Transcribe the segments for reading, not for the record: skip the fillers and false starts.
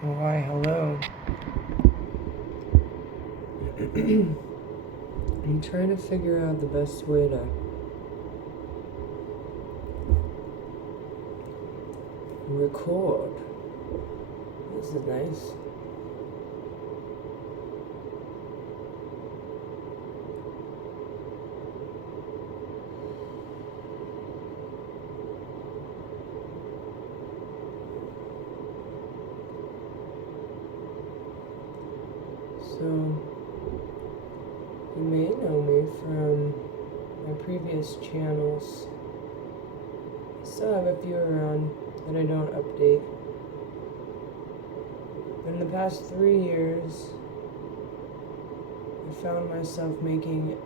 Why, hello. I'm trying to figure out the best way to record. This is nice. So, you may know me from my previous channels. I still have a few around that I don't update. But in the past 3 years, I found myself making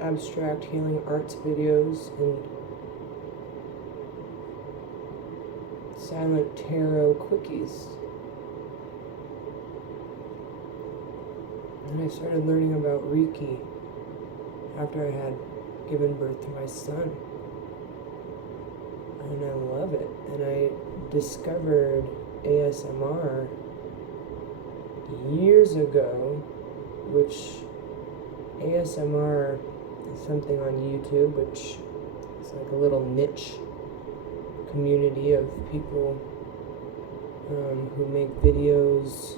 abstract healing arts videos and silent tarot quickies. And I started learning about Reiki after I had given birth to my son. And I love it. And I discovered ASMR years ago, which ASMR is something on YouTube, which is like a little niche community of people who make videos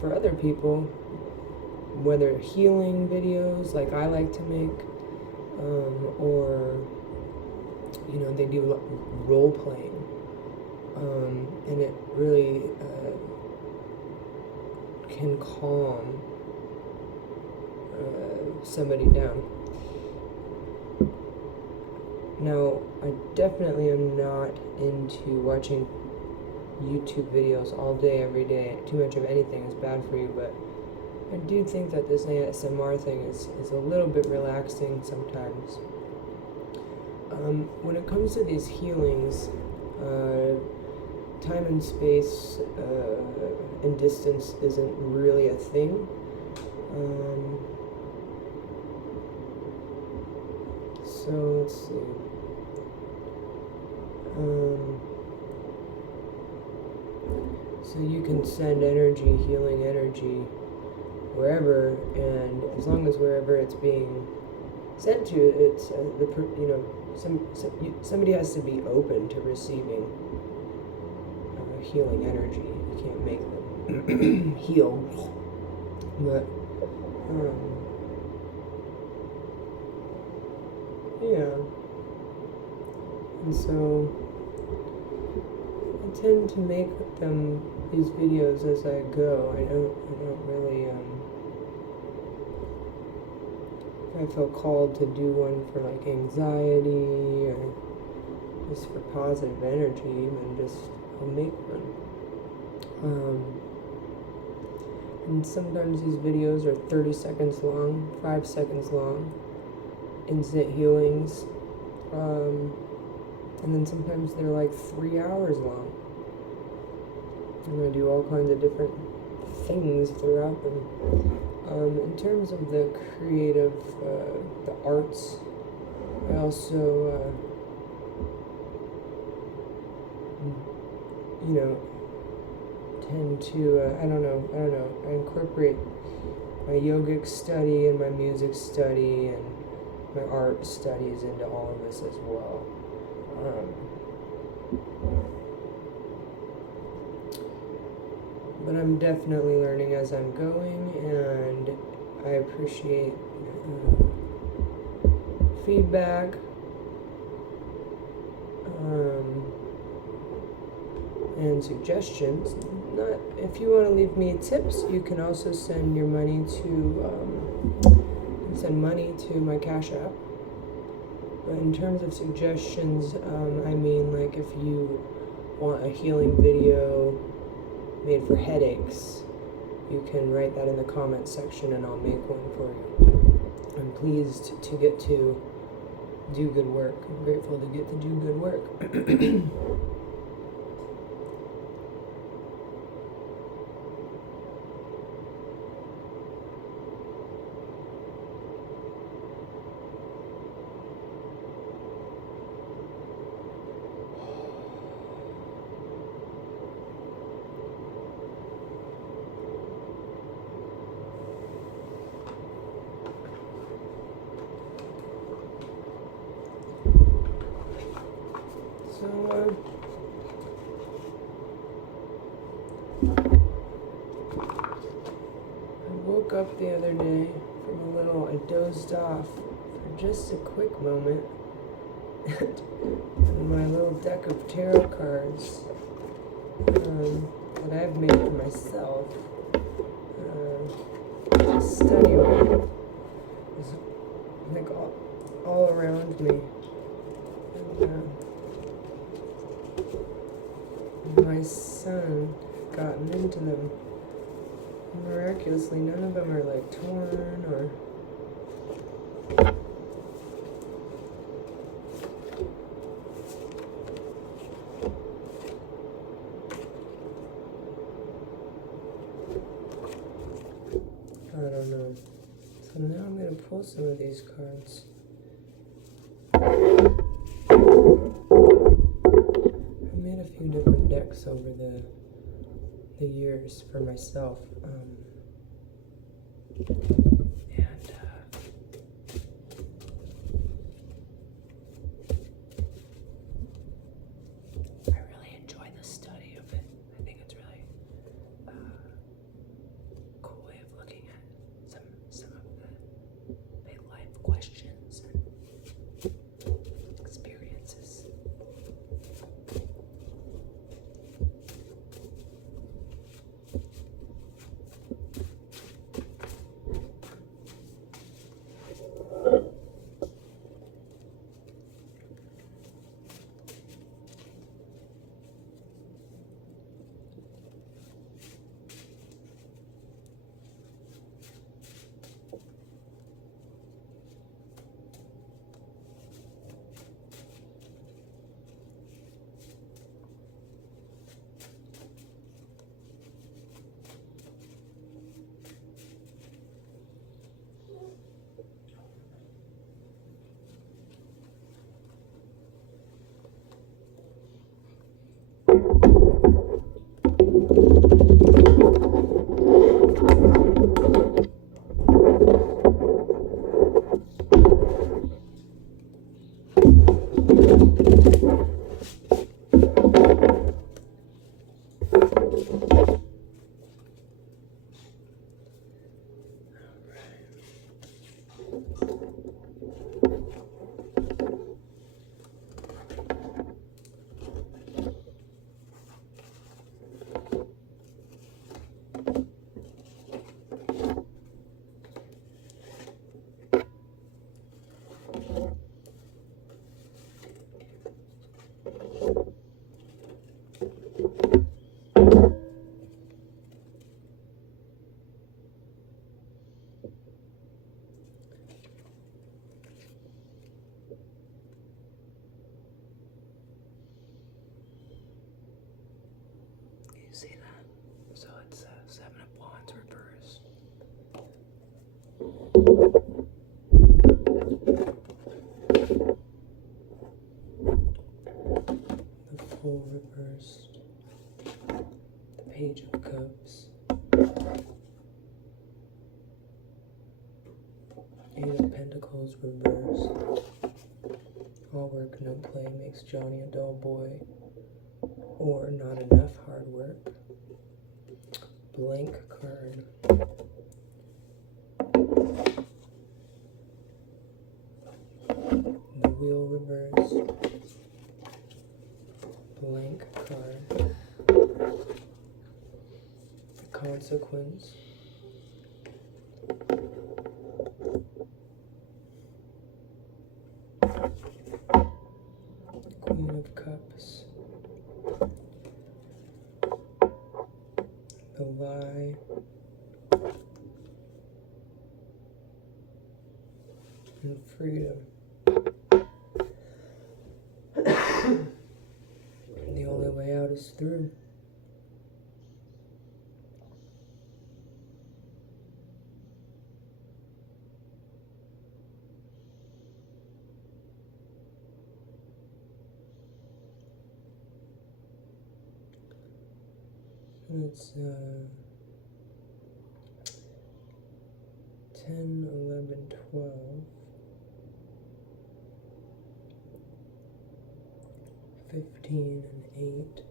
for other people, whether healing videos like I like to make, or they do role playing, and it really can calm somebody down. Now, I definitely am not into watching YouTube videos all day, every day. Too much of anything is bad for you, but I do think that this ASMR thing is a little bit relaxing sometimes. When it comes to these healings, time and space and distance isn't really a thing. So let's see. So you can send energy, healing energy, wherever, and as long as wherever it's being sent to, it's somebody has to be open to receiving healing energy. You can't make them heal, but yeah. And so I tend to make these videos as I go. I don't really if I feel called to do one for like anxiety or just for positive energy, even I'll make one. And sometimes these videos are 30 seconds long, 5 seconds long, instant healings. And then sometimes they're like 3 hours long. I'm going to do all kinds of different things throughout them. In terms of the creative, the arts, I also, tend to, I don't know, I incorporate my yogic study and my music study and my art studies into all of this as well. But I'm definitely learning as I'm going, and I appreciate feedback. And suggestions. If you want to leave me tips, you can also send your money to my cash app. But in terms of suggestions, I mean, like if you want a healing video made for headaches, you can write that in the comments section and I'll make one for you. I'm pleased to get to do good work. I'm grateful to get to do good work. So, I woke up the other day from a little, I dozed off for just a quick moment, and my little deck of tarot cards that I've made for myself to study with is like all around me. And my son gotten into them. Miraculously, none of them are like torn or I don't know. So now I'm going to pull some of these cards. I made a few different decks over the years for myself. I really enjoy the study of it. I think it's really cool way of looking at some of the big life questions and experiences. See that? So it's Seven of Wands reversed. The Fool reversed. The Page of Cups. Eight of Pentacles reversed. All work, no play makes Johnny a dull boy. Or not enough hard work. Blank card. The Wheel reversed. Blank card. The Consequence. Queen of Cups. The Lie. And Freedom. The only way out is through. It's 10, 11, 12, 15 and 8.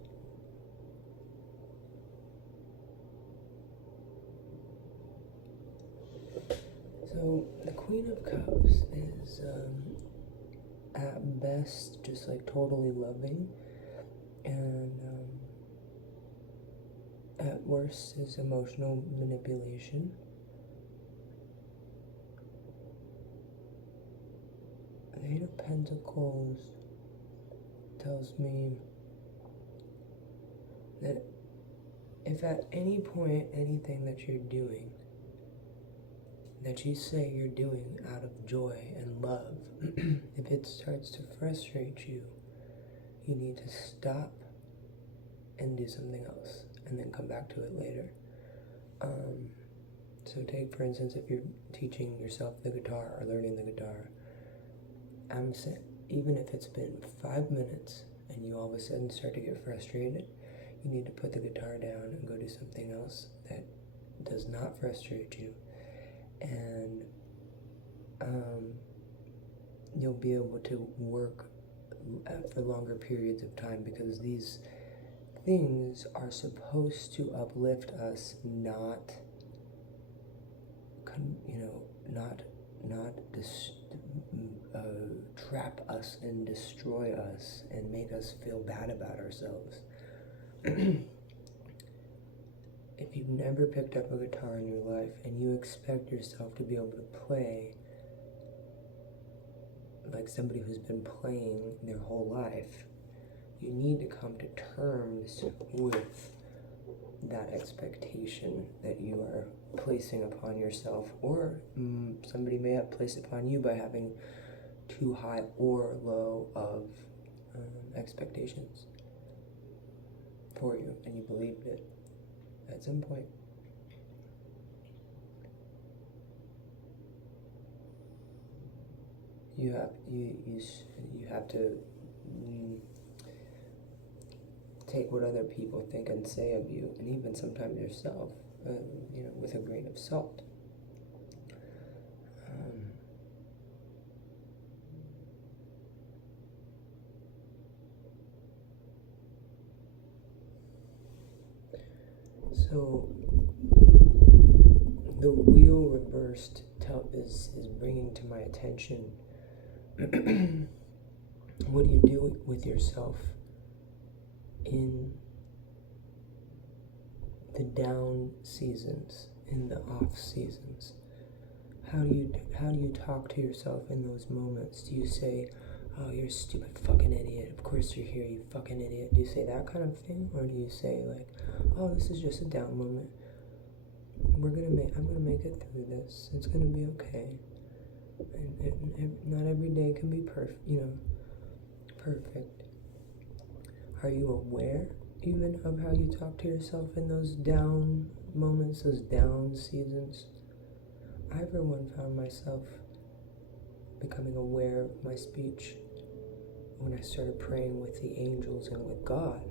So the Queen of Cups is at best just like totally loving, and at worst is emotional manipulation. The Eight of Pentacles tells me that if at any point anything that you're doing that you say you're doing out of joy and love, if it starts to frustrate you, you need to stop and do something else and then come back to it later. So take, for instance, if you're teaching yourself the guitar or learning the guitar, I'm saying, even if it's been 5 minutes and you all of a sudden start to get frustrated, you need to put the guitar down and go do something else that does not frustrate you. And you'll be able to work for longer periods of time, because these things are supposed to uplift us, not trap us and destroy us and make us feel bad about ourselves. If you've never picked up a guitar in your life and you expect yourself to be able to play like somebody who's been playing their whole life, you need to come to terms with that expectation that you are placing upon yourself, or somebody may have placed upon you by having too high or low of expectations for you, and you believed it at some point. You have to take what other people think and say of you, and even sometimes yourself, with a grain of salt. So the wheel reversed is bringing to my attention what do you do with yourself in the down seasons, in the off seasons? How do you talk to yourself in those moments? Do you say, "Oh, you're a stupid fucking idiot. Of course you're here, you fucking idiot." Do you say that kind of thing? Or do you say like, "Oh, this is just a down moment. I'm gonna make it through this. It's gonna be okay. And not every day can be perfect. Are you aware even of how you talk to yourself in those down moments, those down seasons? I, for one, found myself becoming aware of my speech when I started praying with the angels and with God,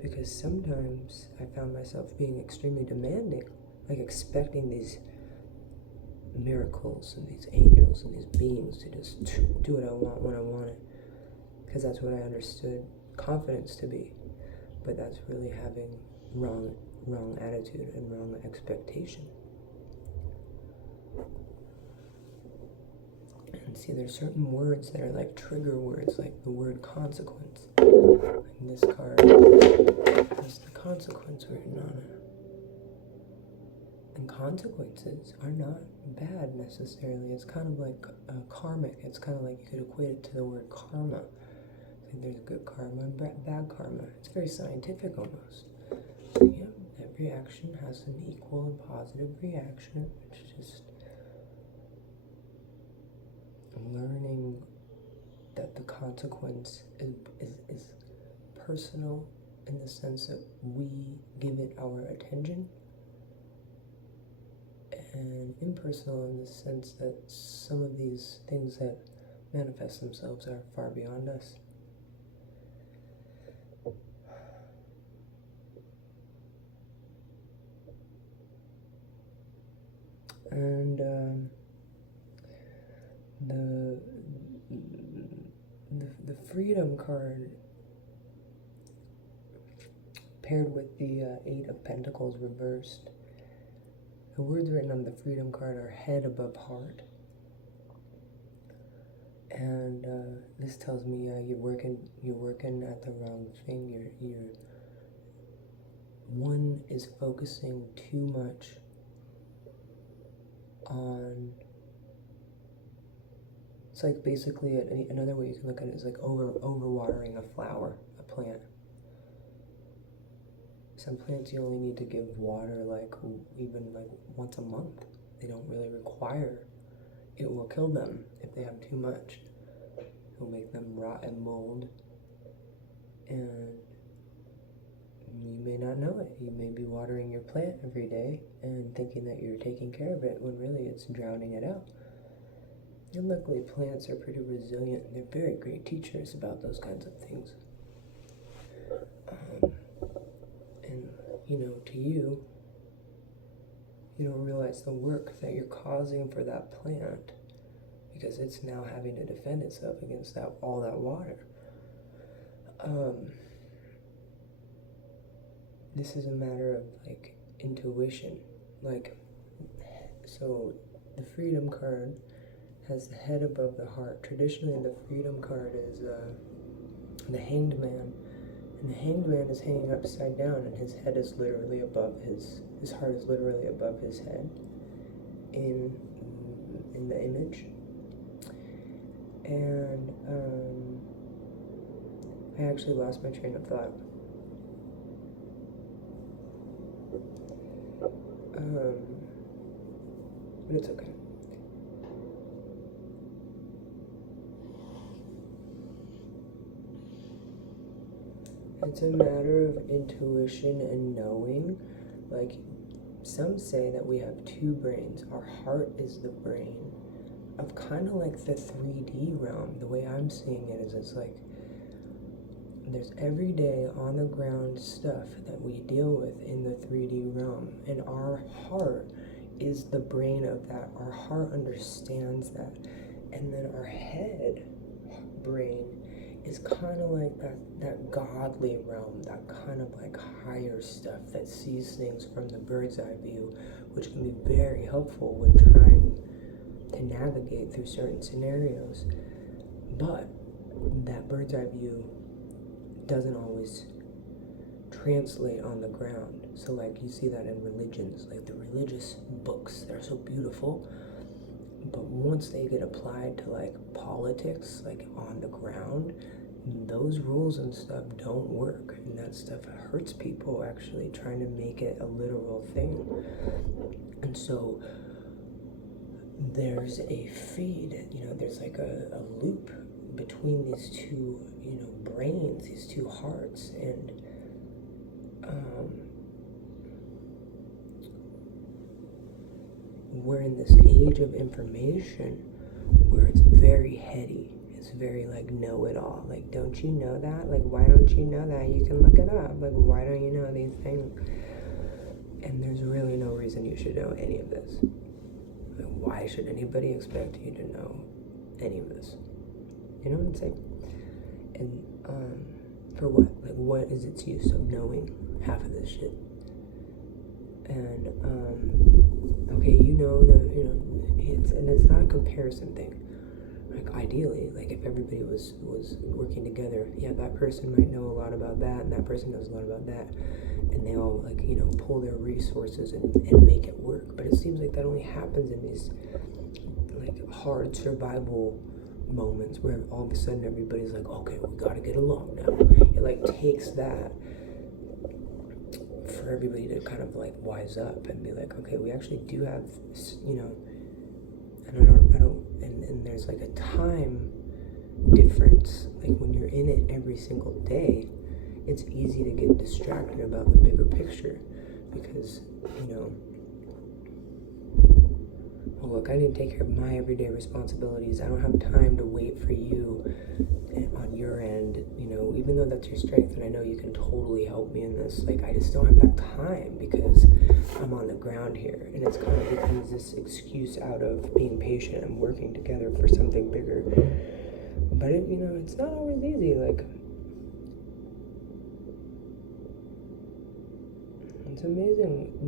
because sometimes I found myself being extremely demanding, like expecting these miracles and these angels and these beings to just do what I want when I want it, because that's what I understood confidence to be. But that's really having wrong attitude and wrong expectation. And see, there's certain words that are like trigger words, like the word consequence. Like this card has the consequence written on it. And consequences are not bad necessarily. It's kind of like karmic. It's kind of like you could equate it to the word karma. Like there's good karma and bad karma. It's very scientific almost. So yeah, every action has an equal and positive reaction. It's just learning that the consequence is personal in the sense that we give it our attention, and impersonal in the sense that some of these things that manifest themselves are far beyond us. And the freedom card paired with the Eight of Pentacles reversed. The words written on the Freedom card are head above heart. And this tells me you're working at the wrong thing. You're one is focusing too much on. It's like basically another way you can look at it is like overwatering a flower, a plant. Some plants you only need to give water like even like once a month. They don't really require. It will kill them if they have too much. It will make them rot and mold. And you may not know it. You may be watering your plant every day and thinking that you're taking care of it when really it's drowning it out. And luckily plants are pretty resilient and they're very great teachers about those kinds of things. And to you don't realize the work that you're causing for that plant because it's now having to defend itself against all that water. This is a matter of like intuition. So the Freedom card has the head above the heart. Traditionally the Freedom card is the Hanged Man. And the Hanged Man is hanging upside down and his head is literally above his heart is literally above his head in the image. And I actually lost my train of thought. But it's okay. It's a matter of intuition and knowing. Like, some say that we have two brains. Our heart is the brain of kind of like the 3D realm. The way I'm seeing it is it's like there's everyday on the ground stuff that we deal with in the 3D realm. And our heart is the brain of that. Our heart understands that. And then our head brain is kind of like that godly realm, that kind of like higher stuff that sees things from the bird's eye view, which can be very helpful when trying to navigate through certain scenarios. But that bird's eye view doesn't always translate on the ground. So like you see that in religions, like the religious books, they're so beautiful, but once they get applied to like politics, like on the ground, those rules and stuff don't work, and that stuff hurts people actually trying to make it a literal thing. And so there's a feed, there's like a loop between these two, brains, these two hearts, and we're in this age of information where it's very heady. It's very like know-it-all. Like, don't you know that? Like, why don't you know that? You can look it up. Like, why don't you know these things? And there's really no reason you should know any of this. Like, why should anybody expect you to know any of this? You know what I'm saying? And for what? Like, what is its use of knowing half of this shit? And okay, it's not a comparison thing. Like, ideally, like if everybody was working together, yeah, that person might know a lot about that, and that person knows a lot about that, and they all like pull their resources and make it work. But it seems like that only happens in these like hard survival moments where all of a sudden everybody's like, okay, we gotta get along now. It like takes that for everybody to kind of like wise up and be like, okay, we actually do have, and there's like a time difference. Like when you're in it every single day, it's easy to get distracted about the bigger picture because, well, look, I need to take care of my everyday responsibilities. I don't have time to wait for you on your end, even though that's your strength and I know you can totally help me in this. Like, I just don't have that time because I'm on the ground here, and it's kind of becomes this excuse out of being patient and working together for something bigger. But it's not always easy. Like, It's amazing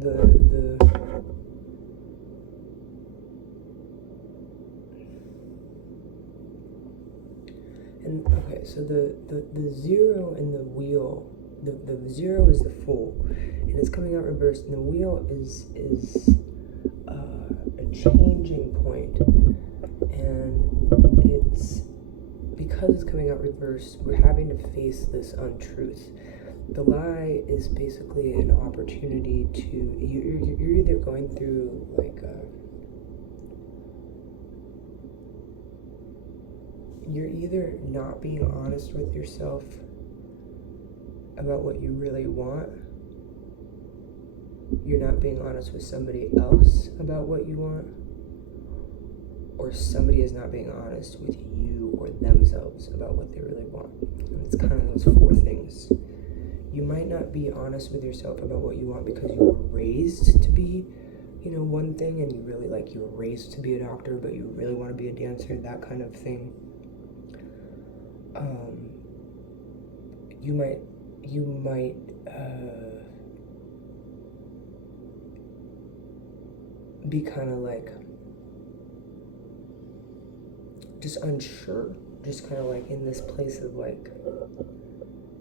and okay, so the zero in the wheel, the zero is the Fool, and it's coming out reversed, and the wheel is a changing point, and it's because it's coming out reversed, we're having to face this untruth. The lie is basically an opportunity to, you're either going through like you're either not being honest with yourself about what you really want, you're not being honest with somebody else about what you want, or somebody is not being honest with you or themselves about what they really want. And it's kind of those four things. You might not be honest with yourself about what you want because you were raised to be, one thing, and you were raised to be a doctor, but you really want to be a dancer, that kind of thing. You might be kind of like just unsure, just kind of like in this place of like,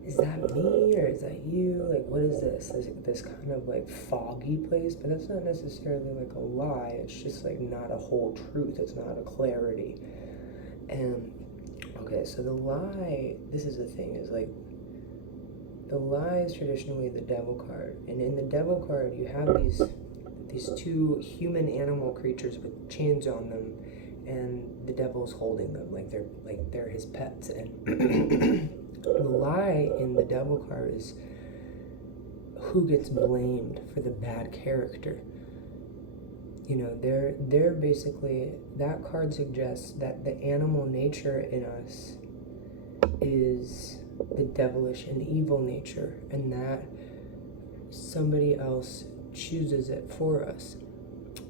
is that me or is that you? Like, what is this? This kind of like foggy place, but that's not necessarily like a lie. It's just like not a whole truth. It's not a clarity. And okay, so the lie, this is the thing, is like, the lie is traditionally the devil card. And in the devil card, you have these two human animal creatures with chains on them, and the devil's holding them like they're his pets. And the lie in the devil card is who gets blamed for the bad character. They're basically, that card suggests that the animal nature in us is the devilish and evil nature, and that somebody else chooses it for us.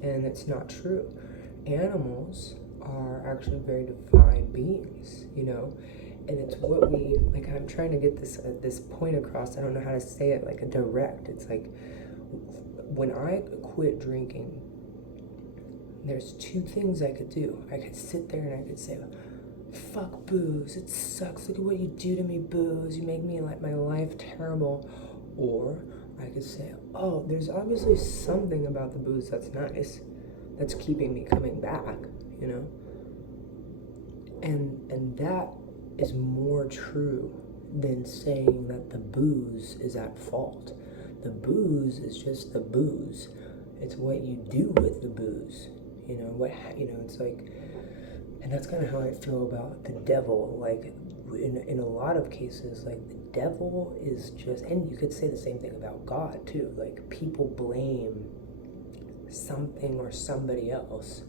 And it's not true. Animals are actually very divine beings, and it's what we, like, I'm trying to get this point across. I don't know how to say it, like a direct. It's like, when I quit drinking, there's two things I could do. I could sit there and I could say, fuck booze, it sucks, look at what you do to me, booze, you make me like my life terrible. Or I could say, oh, there's obviously something about the booze that's nice, that's keeping me coming back, and that is more true than saying that the booze is at fault. The booze is just the booze. It's what you do with the booze. It's like, and that's kind of how I feel about the devil. Like, in a lot of cases, like, the devil is just, and you could say the same thing about God too. Like, people blame something or somebody else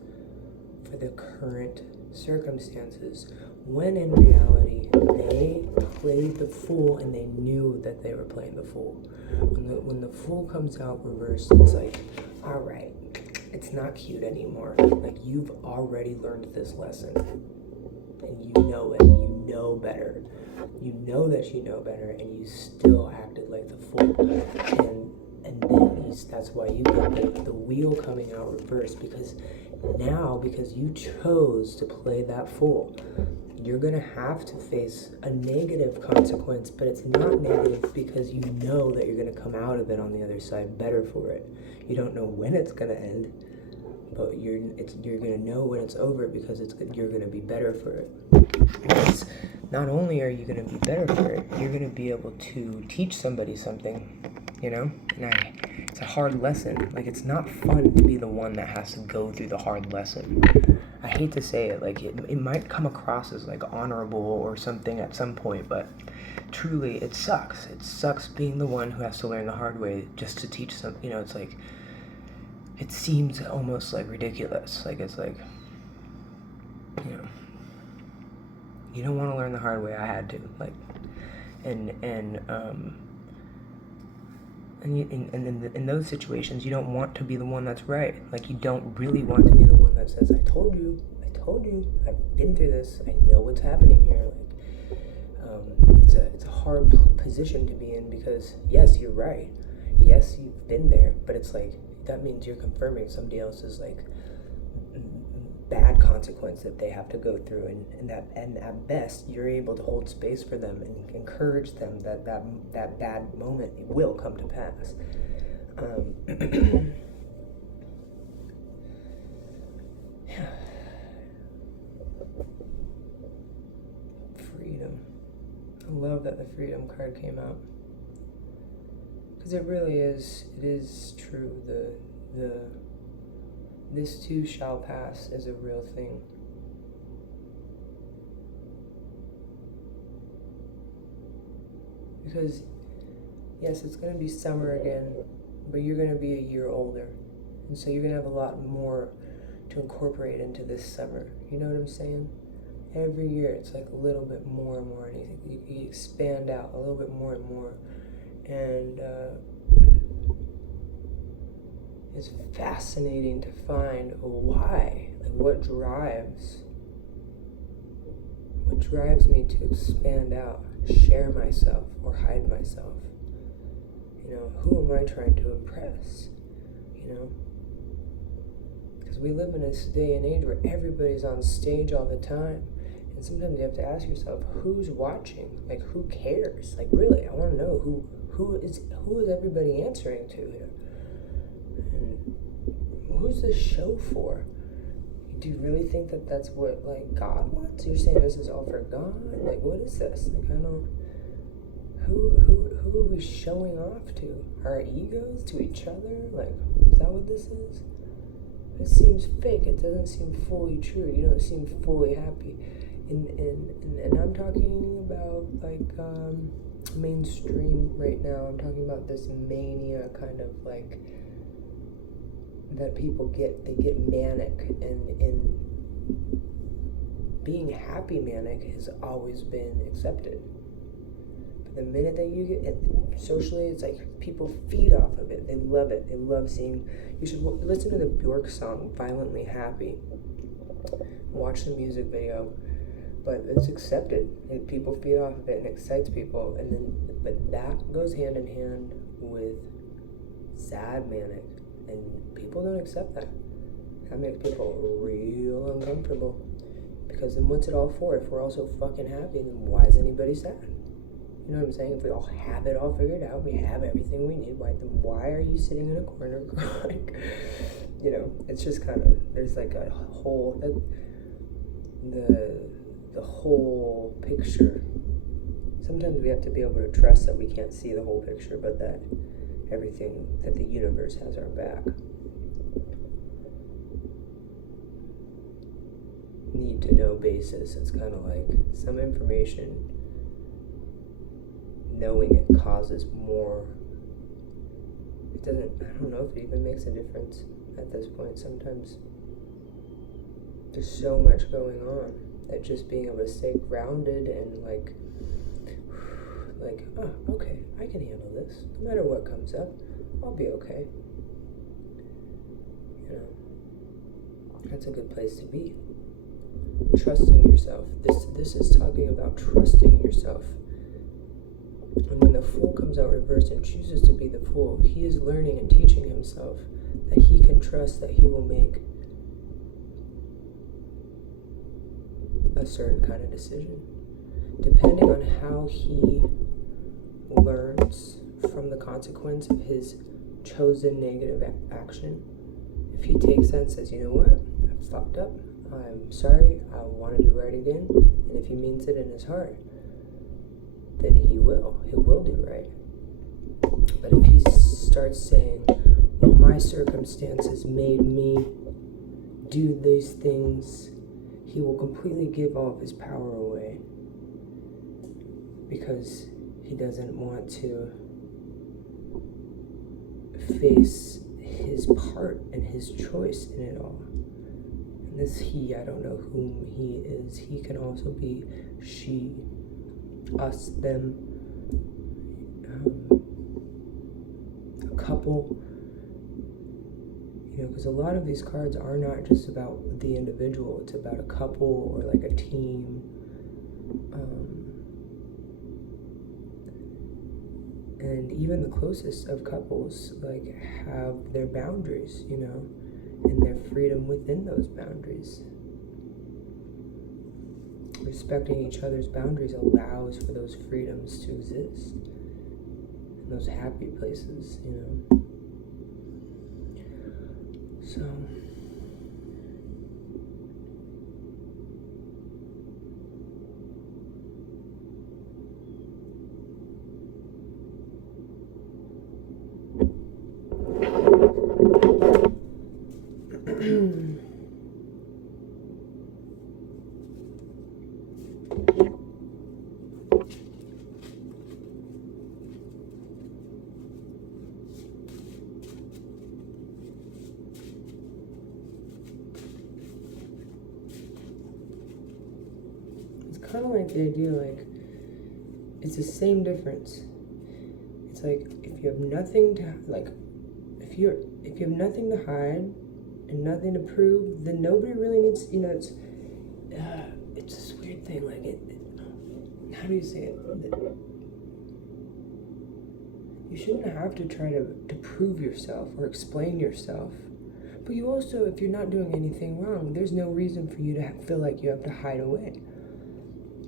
for the current circumstances, when in reality they played the fool and they knew that they were playing the fool. When the fool comes out reversed, it's like, all right, it's not cute anymore. Like, you've already learned this lesson, and you know it. You know better. You know that you know better, and you still acted like the fool. And then that's why you get the wheel coming out reversed, because you chose to play that fool, you're going to have to face a negative consequence, but it's not negative because you know that you're going to come out of it on the other side better for it. You don't know when it's going to end, but you're going to know when it's over because you're going to be better for it. Not only are you going to be better for it, you're going to be able to teach somebody something, and it's a hard lesson. Like, it's not fun to be the one that has to go through the hard lesson. I hate to say it, like, it might come across as like honorable or something at some point, but truly it sucks. It sucks being the one who has to learn the hard way just to teach some, it's like, it seems almost like ridiculous. Like, it's like, you don't want to learn the hard way. I had to, like, in those situations, you don't want to be the one that's right. Like, you don't really want to be the one that says, I told you, I've been through this, I know what's happening here. Like, it's a hard position to be in, because yes, you're right. yes, you've been there, but it's like, that means you're confirming somebody else's like bad consequence that they have to go through, and at best you're able to hold space for them and encourage them that bad moment will come to pass. Yeah. Freedom. I love that the freedom card came out, because it really is, it is true. The this too shall pass is a real thing. Because yes, it's going to be summer again, but you're going to be a year older, and so you're going to have a lot more to incorporate into this summer. You know what I'm saying? Every year it's like a little bit more and more, and you expand out a little bit more and more, and it's fascinating to find why, like what drives me to expand out, share myself, or hide myself. You know, who am I trying to impress? You know, because we live in this day and age where everybody's on stage all the time, and sometimes you have to ask yourself, who's watching? Like, who cares? Like, really, I want to know who is everybody answering to here? And who's this show for? Do you really think that that's what, like, God wants? You're saying this is all for God? Like, what is this? Like, I don't... Who are we showing off to? Our egos? To each other? Like, is that what this is? It seems fake. It doesn't seem fully true. You don't seem fully happy. And I'm talking about, like, mainstream right now. I'm talking about this mania kind of, like... that people get. They get manic, and being happy manic has always been accepted. But the minute that you get socially, it's like people feed off of it. They love it. They love seeing. You should listen to the Bjork song "Violently Happy." Watch the music video, but it's accepted. And people feed off of it, and excites people. And then, but that goes hand in hand with sad manic. And people don't accept that. That makes people real uncomfortable. Because then what's it all for? If we're all so fucking happy, then why is anybody sad? You know what I'm saying? If we all have it all figured out, we have everything we need, why are you sitting in a corner crying? You know, it's just kind of, there's like a whole, the whole picture. Sometimes we have to be able to trust that we can't see the whole picture, but that everything, that the universe has our back. Need to know basis. It's kind of like some information, knowing it causes more. It doesn't, I don't know if it even makes a difference at this point. Sometimes there's so much going on that just being able to stay grounded and like, oh, okay, I can handle this. No matter what comes up, I'll be okay. You know, that's a good place to be. Trusting yourself. This is talking about trusting yourself. And when the Fool comes out reversed and chooses to be the Fool, he is learning and teaching himself that he can trust that he will make a certain kind of decision. Depending on how he learns from the consequence of his chosen negative action, if he takes that and says, you know what, I fucked up, I'm sorry, I want to do right again, and if he means it in his heart, then he will do right. But if he starts saying, well, my circumstances made me do these things, he will completely give all of his power away, because he doesn't want to face his part and his choice in it all. And this he, I don't know whom he is. He can also be she, us, them, a couple. You know, because a lot of these cards are not just about the individual. It's about a couple or like a team. And even the closest of couples, like, have their boundaries, you know, and their freedom within those boundaries. Respecting each other's boundaries allows for those freedoms to exist, in those happy places, you know. So, kind of like the idea, like, it's the same difference. It's like, if you have nothing to, like, if you have nothing to hide and nothing to prove, then nobody really needs, you know, it's this weird thing, like, how do you say it? You shouldn't have to try to prove yourself or explain yourself. But you also, if you're not doing anything wrong, there's no reason for you to feel like you have to hide away.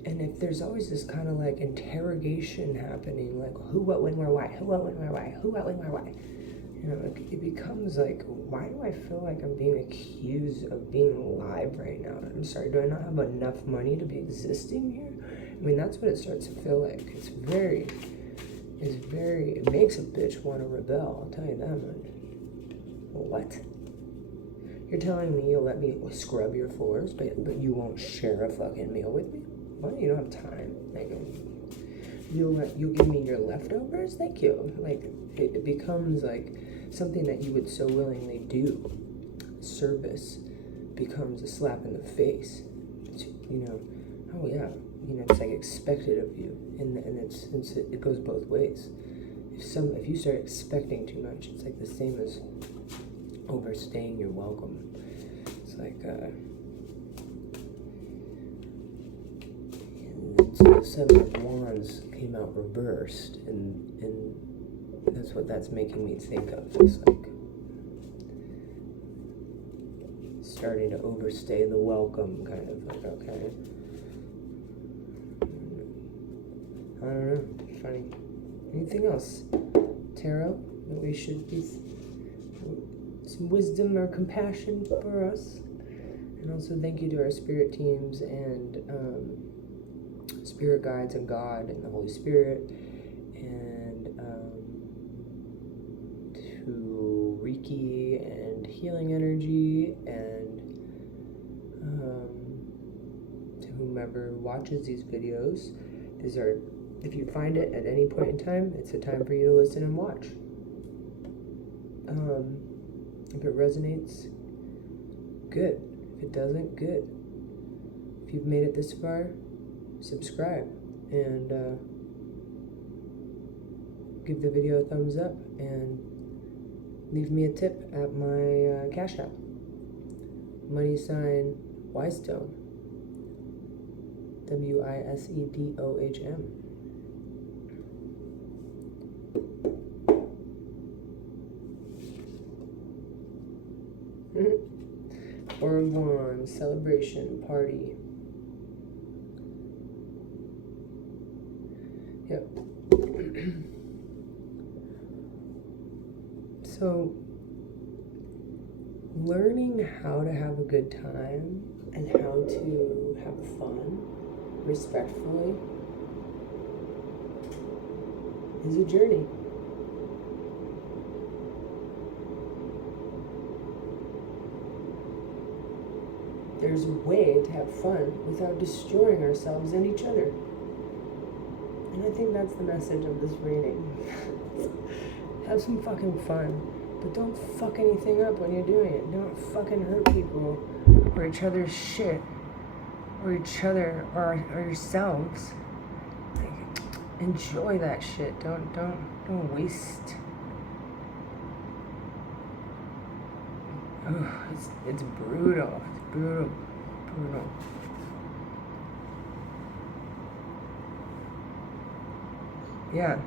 And if there's always this kind of like interrogation happening, like who, what, when, where, why, who, what, when, where, why, who, what, when, where, why, you know, it becomes like, why do I feel like I'm being accused of being alive right now? I'm sorry, do I not have enough money to be existing here? I mean, that's what it starts to feel like. It makes a bitch want to rebel, I'll tell you that much. What? You're telling me you'll let me scrub your floors, but you won't share a fucking meal with me? What? You don't have time? Like, you'll give me your leftovers? Thank you. Like, it becomes like something that you would so willingly do. Service becomes a slap in the face. It's, you know, oh yeah, you know, it's like expected of you, and it goes both ways. If you start expecting too much, it's like the same as overstaying your welcome. It's like so the Seven of Wands came out reversed, and that's making me think of. It's like starting to overstay the welcome, kind of like, okay. I don't know. Funny. Anything else, Tarot, that we should be some wisdom or compassion for us? And also thank you to our spirit teams and spirit guides and God and the Holy Spirit, and to Reiki and healing energy, and to whomever watches these videos. These are, if you find it at any point in time, it's a time for you to listen and watch. If it resonates, good. If it doesn't, good. If you've made it this far, subscribe and give the video a thumbs up and leave me a tip at my Cash App. Money sign wisedohm. WISEDOHM. Four of Wands, celebration, party. Yep. So, learning how to have a good time and how to have fun respectfully is a journey. There's a way to have fun without destroying ourselves and each other. And I think that's the message of this reading. Have some fucking fun, but don't fuck anything up when you're doing it. Don't fucking hurt people or each other's shit or each other or yourselves. Like, enjoy that shit. Don't waste. Oh, it's brutal. It's brutal. Yeah,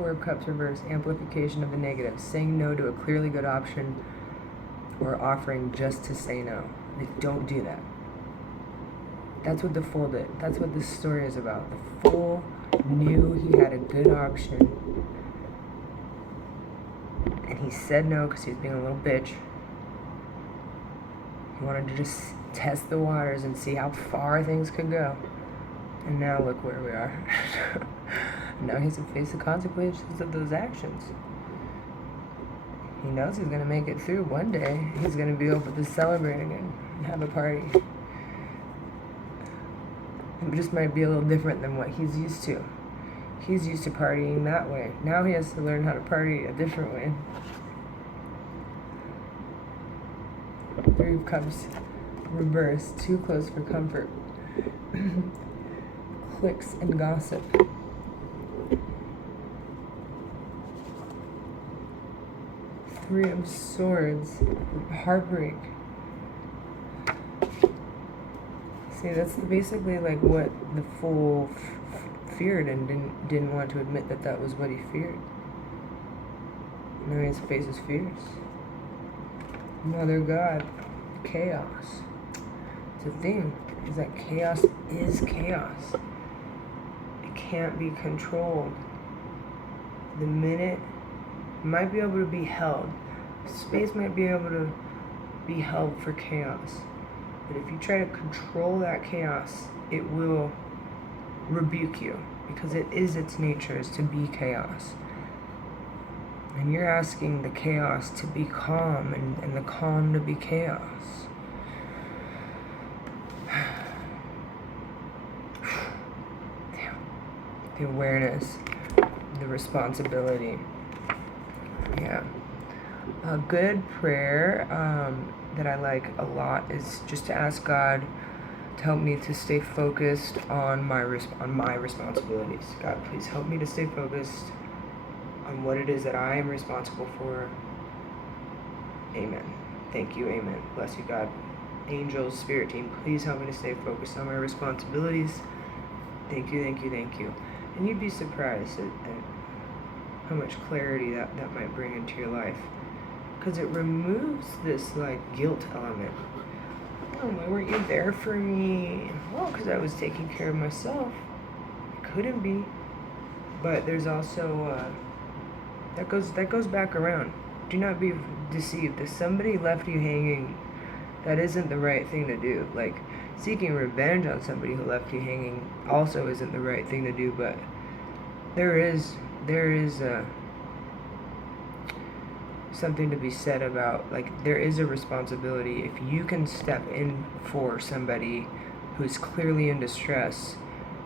Four of Cups reverse, amplification of the negative, saying no to a clearly good option or offering just to say no. Like, don't do that. That's what the Fool did. That's what this story is about. The Fool knew he had a good option, and he said no because he was being a little bitch. He wanted to just test the waters and see how far things could go. And now look where we are. Now he has to face the consequences of those actions. He knows he's going to make it through one day. He's going to be able to celebrate again and have a party. It just might be a little different than what he's used to. He's used to partying that way. Now he has to learn how to party a different way. Three of Cups reverse, too close for comfort. Clicks and gossip. Three of Swords, heartbreak. See, that's basically like what the Fool feared and didn't want to admit that was what he feared. Now he has to face his fears. Mother God, chaos. It's a thing, is that chaos is chaos. It can't be controlled. The minute might be able to be held. Space might be able to be held for chaos. But if you try to control that chaos, it will rebuke you, because it is its nature is to be chaos. And you're asking the chaos to be calm and the calm to be chaos. Damn. The awareness, the responsibility. Yeah. A good prayer that I like a lot is just to ask God to help me to stay focused on my responsibilities. God, please help me to stay focused on what it is that I am responsible for. Amen. Thank you. Amen. Bless you, God. Angels, spirit team, please help me to stay focused on my responsibilities. Thank you, thank you, thank you. And you'd be surprised at how much clarity that might bring into your life. Because it removes this, like, guilt element. Oh, why weren't you there for me? Well, because I was taking care of myself. I couldn't be. But there's also, that goes back around. Do not be deceived. If somebody left you hanging, that isn't the right thing to do. Like, seeking revenge on somebody who left you hanging also isn't the right thing to do, but there is something to be said about, like, there is a responsibility. If you can step in for somebody who's clearly in distress,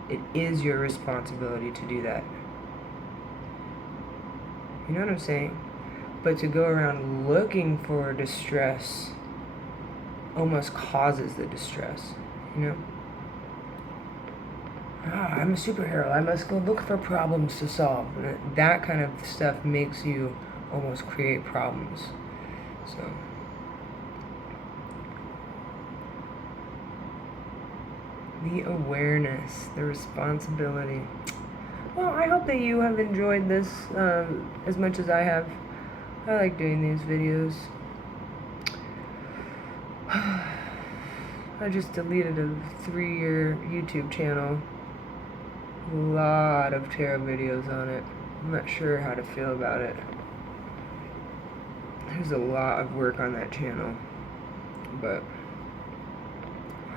it is your responsibility to do that. You know what I'm saying? But to go around looking for distress almost causes the distress, you know? I'm a superhero, I must go look for problems to solve. That kind of stuff makes you almost create problems. So the awareness, the responsibility. Well, I hope that you have enjoyed this as much as I have. I like doing these videos. I just deleted a 3-year YouTube channel. A lot of tarot videos on it. I'm not sure how to feel about it. There's a lot of work on that channel, but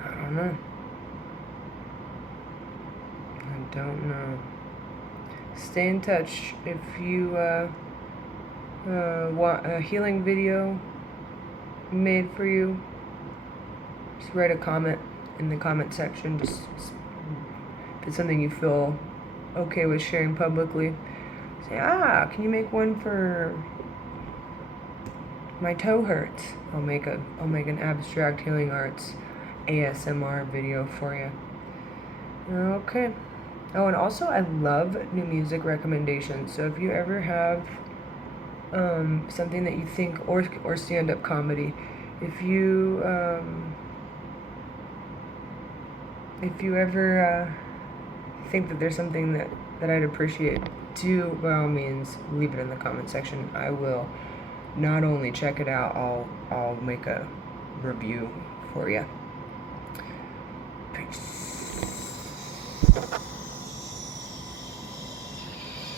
I don't know. I don't know. Stay in touch. If you want a healing video made for you, just write a comment in the comment section. Just if it's something you feel okay with sharing publicly, say, can you make one for my toe hurts? I'll make an abstract healing arts ASMR video for you. Okay. Oh, and also I love new music recommendations. So if you ever have something that you think, or stand-up comedy, if you ever think that there's something that that I'd appreciate, do by all means leave it in the comment section. I will not only check it out, I'll make a review for you. Peace.